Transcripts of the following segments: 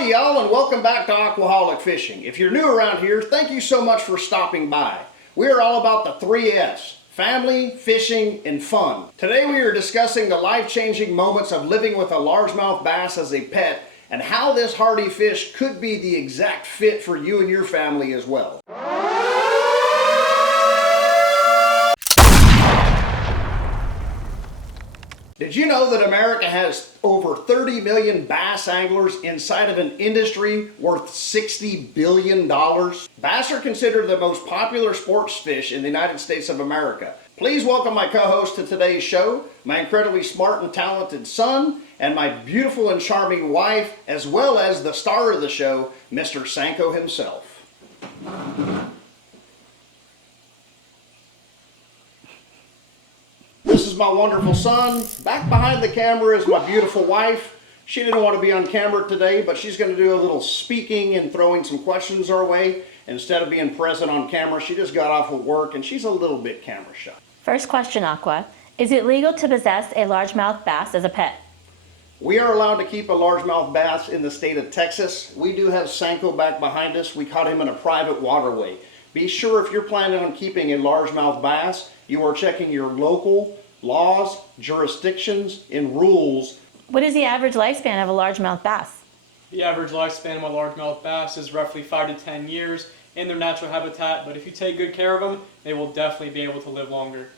Howdy y'all, and welcome back to Aquaholic Fishing. If you're new around here, thank you so much for stopping by. We are all about the 3S, family, fishing, and fun. Today we are discussing the life-changing moments of living with a largemouth bass as a pet and how this hardy fish could be the exact fit for you and your family as well. Did you know that America has over 30 million bass anglers inside of an industry worth $60 billion? Bass are considered the most popular sports fish in the United States of America. Please welcome my co-host to today's show, my incredibly smart and talented son, and my beautiful and charming wife, as well as the star of the show, Mr. Sanko himself. This is my wonderful son. Back behind the camera is my beautiful wife. She didn't want to be on camera today, but she's going to do a little speaking and throwing some questions our way. Instead of being present on camera, she just got off of work and she's a little bit camera shy. First question, Aqua. Is it legal to possess a largemouth bass as a pet? We are allowed to keep a largemouth bass in the state of Texas. We do have Sanko back behind us. We caught him in a private waterway. Be sure if you're planning on keeping a largemouth bass, you are checking your local laws, jurisdictions, and rules. What is the average lifespan of a largemouth bass? The average lifespan of a largemouth bass is roughly 5 to 10 years in their natural habitat, but if you take good care of them, they will definitely be able to live longer.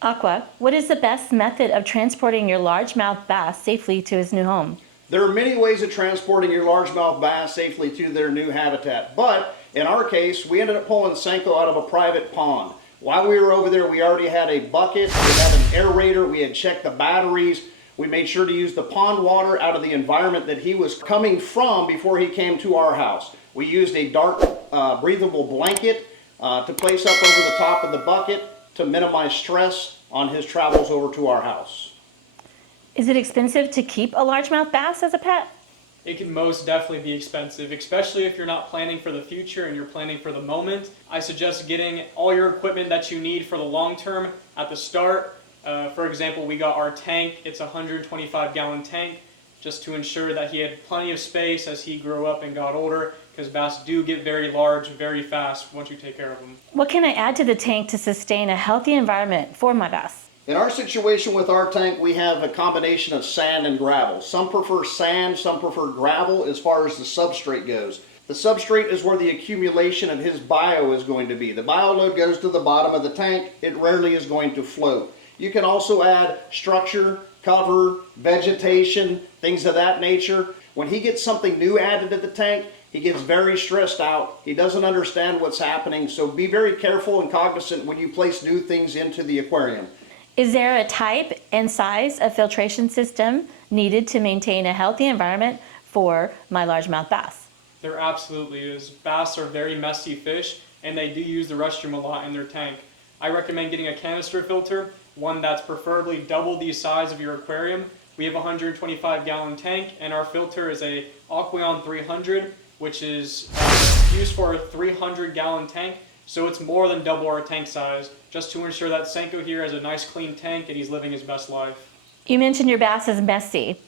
Aqua, what is the best method of transporting your largemouth bass safely to his new home? There are many ways of transporting your largemouth bass safely to their new habitat, but in our case, we ended up pulling Sanko out of a private pond. While we were over there, we already had a bucket, we had an aerator, we had checked the batteries, we made sure to use the pond water out of the environment that he was coming from before he came to our house. We used a dark, breathable blanket to place up over the top of the bucket to minimize stress on his travels over to our house. Is it expensive to keep a largemouth bass as a pet? It can most definitely be expensive, especially if you're not planning for the future and you're planning for the moment. I suggest getting all your equipment that you need for the long term at the start. For example, we got our tank. It's a 125-gallon tank just to ensure that he had plenty of space as he grew up and got older, because bass do get very large very fast once you take care of them. What can I add to the tank to sustain a healthy environment for my bass? In our situation with our tank, we have a combination of sand and gravel. Some prefer sand, some prefer gravel as far as the substrate goes. The substrate is where the accumulation of his bio is going to be. The bio load goes to the bottom of the tank. It rarely is going to float. You can also add structure, cover, vegetation, things of that nature. When he gets something new added to the tank, he gets very stressed out. He doesn't understand what's happening, so be very careful and cognizant when you place new things into the aquarium. Is there a type and size of filtration system needed to maintain a healthy environment for my largemouth bass? There absolutely is. Bass are very messy fish, and they do use the restroom a lot in their tank. I recommend getting a canister filter, one that's preferably double the size of your aquarium. We have a 125-gallon tank, and our filter is a Aquarium 300, which is used for a 300-gallon tank. So it's more than double our tank size, just to ensure that Sanko here has a nice clean tank and he's living his best life. You mentioned your bass is messy.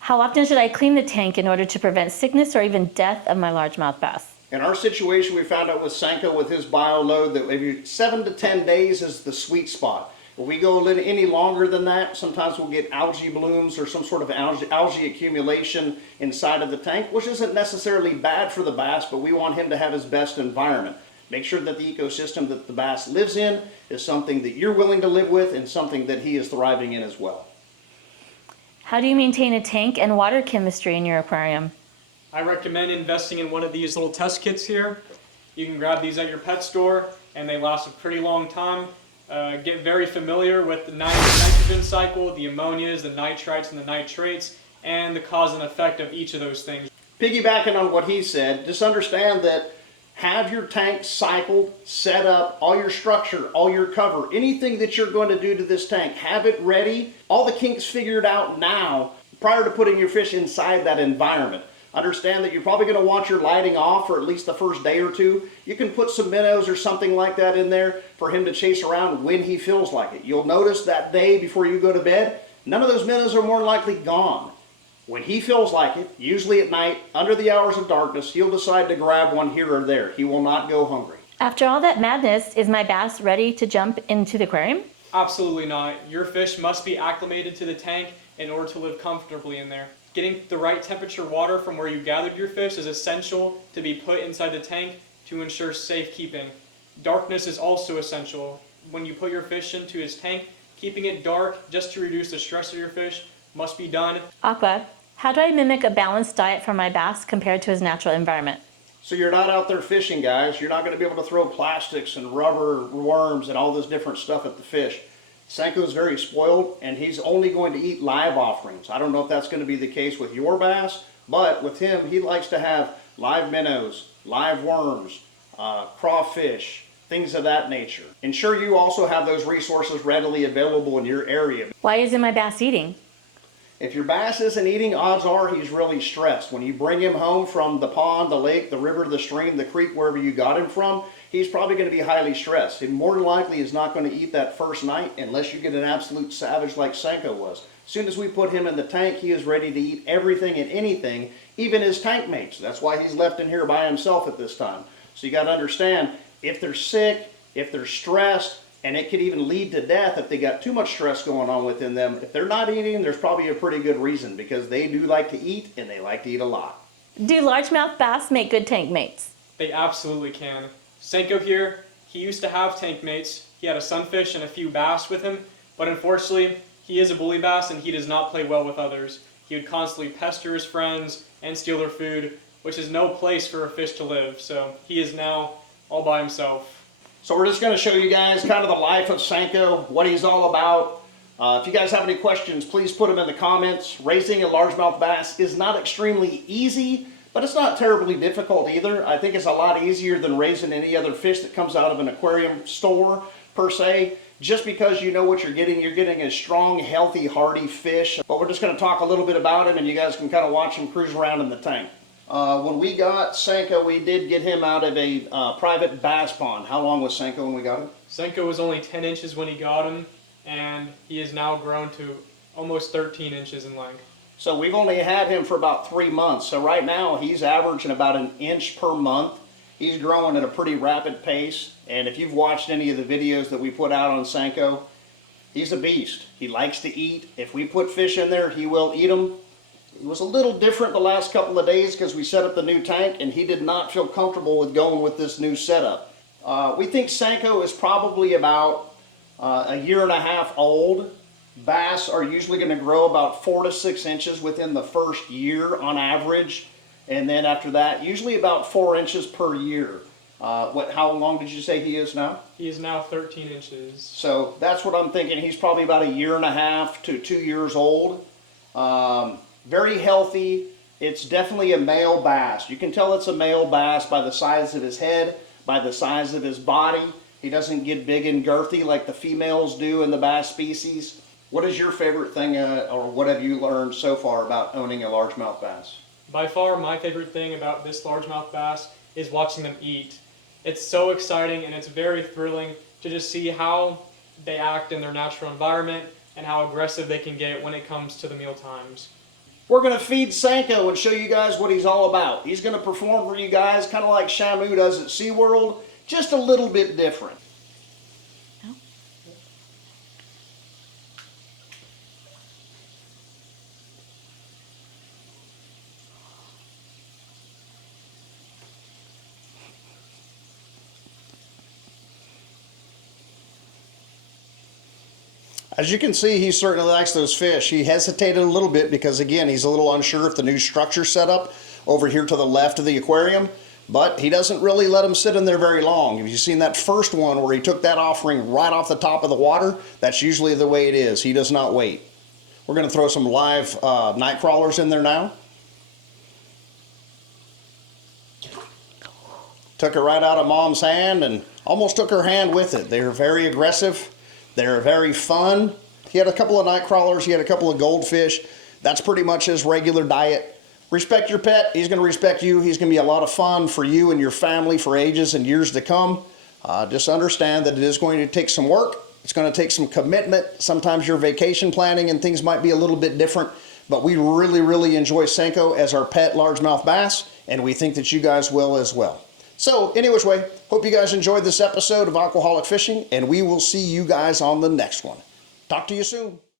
How often should I clean the tank in order to prevent sickness or even death of my largemouth bass? In our situation, we found out with Sanko with his bio load that maybe 7 to 10 days is the sweet spot. If we go a little any longer than that, sometimes we'll get algae blooms or some sort of algae accumulation inside of the tank, which isn't necessarily bad for the bass, but we want him to have his best environment. Make sure that the ecosystem that the bass lives in is something that you're willing to live with and something that he is thriving in as well. How do you maintain a tank and water chemistry in your aquarium? I recommend investing in one of these little test kits here. You can grab these at your pet store and they last a pretty long time. Get very familiar with the nitrogen cycle, the ammonias, the nitrites, and the nitrates, and the cause and effect of each of those things. Piggybacking on what he said, just understand that have your tank cycled, set up, all your structure, all your cover, anything that you're going to do to this tank, have it ready, all the kinks figured out now prior to putting your fish inside that environment. Understand that you're probably going to want your lighting off for at least the first day or two. You can put some minnows or something like that in there for him to chase around when he feels like it. You'll notice that day before you go to bed, none of those minnows are more likely gone. When he feels like it, usually at night, under the hours of darkness, he'll decide to grab one here or there. He will not go hungry. After all that madness, is my bass ready to jump into the aquarium? Absolutely not. Your fish must be acclimated to the tank in order to live comfortably in there. Getting the right temperature water from where you gathered your fish is essential to be put inside the tank to ensure safekeeping. Darkness is also essential. When you put your fish into his tank, keeping it dark just to reduce the stress of your fish must be done. Aqua, how do I mimic a balanced diet for my bass compared to his natural environment? So you're not out there fishing, guys. You're not going to be able to throw plastics and rubber worms and all this different stuff at the fish. Senko is very spoiled, and he's only going to eat live offerings. I don't know if that's going to be the case with your bass, but with him, he likes to have live minnows, live worms, crawfish, things of that nature. Ensure you also have those resources readily available in your area. Why isn't my bass eating? If your bass isn't eating, odds are he's really stressed. When you bring him home from the pond, the lake, the river, the stream, the creek, wherever you got him from, he's probably going to be highly stressed. He more than likely is not going to eat that first night unless you get an absolute savage like Senko was. As soon as we put him in the tank, he is ready to eat everything and anything, even his tank mates. That's why he's left in here by himself at this time. So you got to understand, if they're sick, if they're stressed, and it could even lead to death if they got too much stress going on within them. If they're not eating, there's probably a pretty good reason, because they do like to eat, and they like to eat a lot. Do largemouth bass make good tank mates? They absolutely can. Senko here, he used to have tank mates. He had a sunfish and a few bass with him, but unfortunately, he is a bully bass and he does not play well with others. He would constantly pester his friends and steal their food, which is no place for a fish to live. So he is now all by himself. So we're just going to show you guys kind of the life of Senko, what he's all about. If you guys have any questions, please put them in the comments. Raising a largemouth bass is not extremely easy, but it's not terribly difficult either. I think it's a lot easier than raising any other fish that comes out of an aquarium store, per se. Just because you know what you're getting a strong, healthy, hardy fish. But we're just going to talk a little bit about him, and you guys can kind of watch him cruise around in the tank. When we got Senko, we did get him out of a private bass pond. How long was Senko when we got him? Senko was only 10 inches when he got him, and he has now grown to almost 13 inches in length. So we've only had him for about 3 months. So right now he's averaging about an inch per month. He's growing at a pretty rapid pace. And if you've watched any of the videos that we put out on Senko, he's a beast. He likes to eat. If we put fish in there, he will eat them. It was a little different the last couple of days because we set up the new tank and he did not feel comfortable with going with this new setup. We think Senko is probably about a year and a half old. Bass are usually going to grow about 4 to 6 inches within the first year on average. And then after that, usually about 4 inches per year. How long did you say he is now? He is now 13 inches. So that's what I'm thinking. He's probably about a year and a half to 2 years old. Very healthy. It's definitely a male bass. You can tell it's a male bass by the size of his head, by the size of his body. He doesn't get big and girthy like the females do in the bass species. What is your favorite thing, or what have you learned so far about owning a largemouth bass? By far, my favorite thing about this largemouth bass is watching them eat. It's so exciting and it's very thrilling to just see how they act in their natural environment and how aggressive they can get when it comes to the meal times. We're going to feed Senko and show you guys what he's all about. He's going to perform for you guys kind of like Shamu does at SeaWorld, just a little bit different. As you can see, he certainly likes those fish. He hesitated a little bit because, again, he's a little unsure if the new structure set up over here to the left of the aquarium, but he doesn't really let them sit in there very long. If you've seen that first one where he took that offering right off the top of the water, that's usually the way it is. He does not wait. We're going to throw some live night crawlers in there now. Took it right out of Mom's hand and almost took her hand with it. They are very aggressive. They're very fun. He had a couple of night crawlers. He had a couple of goldfish. That's pretty much his regular diet. Respect your pet. He's going to respect you. He's going to be a lot of fun for you and your family for ages and years to come. Just understand that it is going to take some work. It's going to take some commitment. Sometimes your vacation planning and things might be a little bit different. but we really enjoy Senko as our pet largemouth bass, and we think that you guys will as well. So anyways, hope you guys enjoyed this episode of Aquaholic Fishing, and we will see you guys on the next one. Talk to you soon.